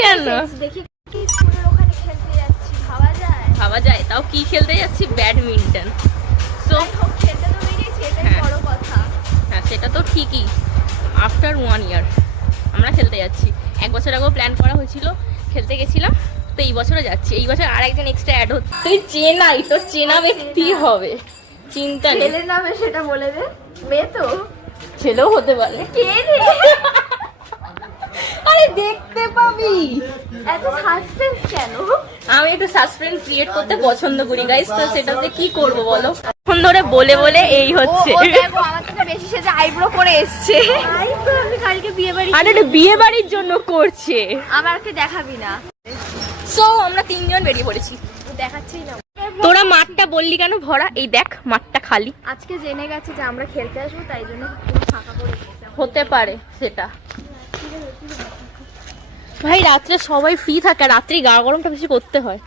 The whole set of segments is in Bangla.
কেন দেখি কি স্কুলের ওখানে খেলতে যাচ্ছি, ভাবা যায়? ভাবা যায়? তাও কি খেলতে যাচ্ছি? ব্যাডমিন্টন। সো খেলতে তো বেরিয়েছি, এটাই হ্যাঁ। বড় কথা। হ্যাঁ, সেটা তো ঠিকই। আফটার 1 ইয়ার আমরা খেলতে যাচ্ছি। 1 বছর আগেও প্ল্যান করা হয়েছিল, খেলতে গেছিলাম, তো এই বছরও যাচ্ছি। এই বছর আর একজন এক্সট্রা অ্যাড হচ্ছে। তুই চেনাই, তো চেনা ব্যক্তি হবে, চিন্তা নেই। ছেলের নামে সেটা বলে দে। মেয়ে তো ছেলেও হতে পারে। কে রে? আরে দেখতে পাবি। এত সাসপেন্স কেন? আমি একটু সাসপেন্স ক্রিয়েট করতে পছন্দ করি গাইস, তো সেটাতে কি করব বলো? এখন ধরে বলে বলে এই হচ্ছে। ও দেখো আমার থেকে বেশি সেজে আইব্রো করে এসেছে। আইব্রো আমি কালকে বিয়ে বাড়ি। আরে এটা বিয়ে বাড়ির জন্য করছে। আমাকে দেখাবি না। সো আমরা 3 জন বেরিয়ে পড়েছি। দেখাচ্ছি না। তোরা মাঠটা বললি কেন ভরা? এই দেখ মাঠটা খালি। আজকে জেনে গেছে যে আমরা খেলতে আসবো, তাই জন্য পুরো ফাঁকা করে রেখেছে। হতে পারে সেটা। ভাই রাত্রে সবাই ফ্রি থাকে, রাত্রে গা গরমটা বেশি করতে হয়।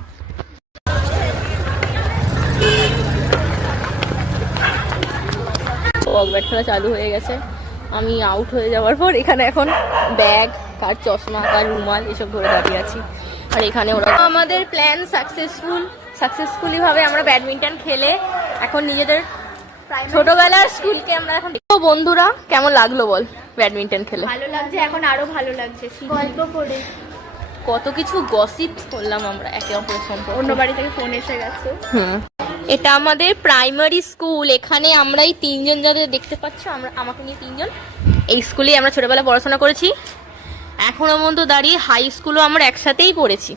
ব্যাট খেলা চালু হয়ে গেছে। আমি আউট হয়ে যাওয়ার পর এখানে এখন ব্যাগ, কার চশমা, কার রুমাল এসব ধরে দাঁড়িয়ে আছি। আর এখানে ওরা আমাদের প্ল্যান সাকসেসফুলি ভাবে আমরা ব্যাডমিন্টন খেলে এখন নিজেদের ছোটবেলার স্কুলকে আমরা এখন। তো বন্ধুরা কেমন লাগলো বল ব্যাডমিন্টন খেলে? ভালো লাগছে, এখন আরো ভালো লাগছে গল্প করে। কত কিছু গসিপ করলাম আমরা একে অপরের সম্পর্কে। অন্য বাড়ি থেকে ফোন এসে গেছে। এটা আমাদের প্রাইমারি স্কুল। এখানে আমরা এই 3 জন যাদের দেখতে পাচ্ছ, আমাকে নিয়ে 3 জন এই স্কুলেই আমরা ছোটবেলায় পড়াশোনা করেছি। এখনো পর্যন্ত দাঁড়িয়ে হাই স্কুলও আমরা একসাথেই পড়েছি।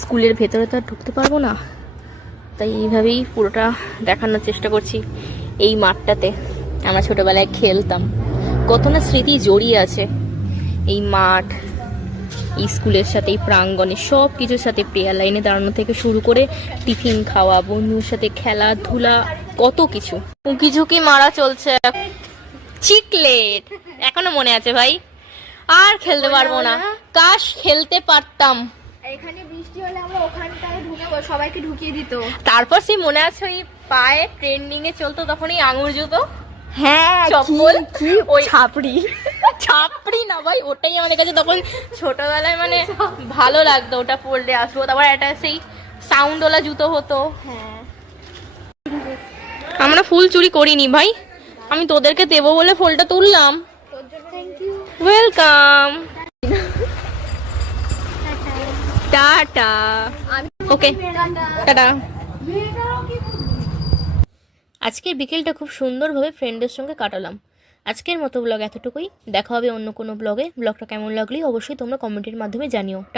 স্কুলের ভেতরে তো আর ঢুকতে পারবো না, তাই এইভাবেই পুরোটা দেখানোর চেষ্টা করছি। এই মাঠটাতে আমরা ছোটবেলায় খেলতাম, কত না স্মৃতি জড়িয়ে আছে এই মাঠ, এই স্কুলের সাথে, এই প্রাঙ্গণে, সব কিছুর সাথে। প্রেয়ার লাইনে দাঁড়ানো থেকে শুরু করে টিফিন খাওয়া, বন্ধুর সাথে খেলাধুলা, কত কিছু। উঁকি ঝুঁকি মারা চলছে। চিকলেট এখনো মনে আছে ভাই, আর খেলতে পারবো না। কাশ খেলতে পারতাম। এখানে বৃষ্টি হলে আমরা ওখানটায় ঢুকে সবাইকে ঢুকিয়ে দিত। তারপর সেই মনে আছে ওই পায়ে ট্রেন্ডিং এ চলতো তখন এই আঙুর জুতো, হ্যাঁ চপ্পল, ওই ছাপড়ি। ছাপড়ি না ভাই, ওটাই আমাদের কাছে তখন ছোটবেলায় মানে ভালো লাগতো। ওটা পরলে আসবো। তারপর একটা সেই সাউন্ড ওলা জুতো হতো। হ্যাঁ, আমরা ফুল চুরি করিনি ভাই, আমি তোদেরকে দেবো বলে ফুলটা তুললাম। তোর জন্য thank you. Welcome, tata. Okay tata. আজকের বিকেলটা খুব সুন্দরভাবে ফ্রেন্ডের সঙ্গে কাটালাম। আজকের মতো ব্লগ এতটুকুই। দেখা হবে অন্য কোনো ব্লগে। ব্লগটা কেমন লাগলো অবশ্যই তোমরা কমেন্টের মাধ্যমে জানিও। টাটা।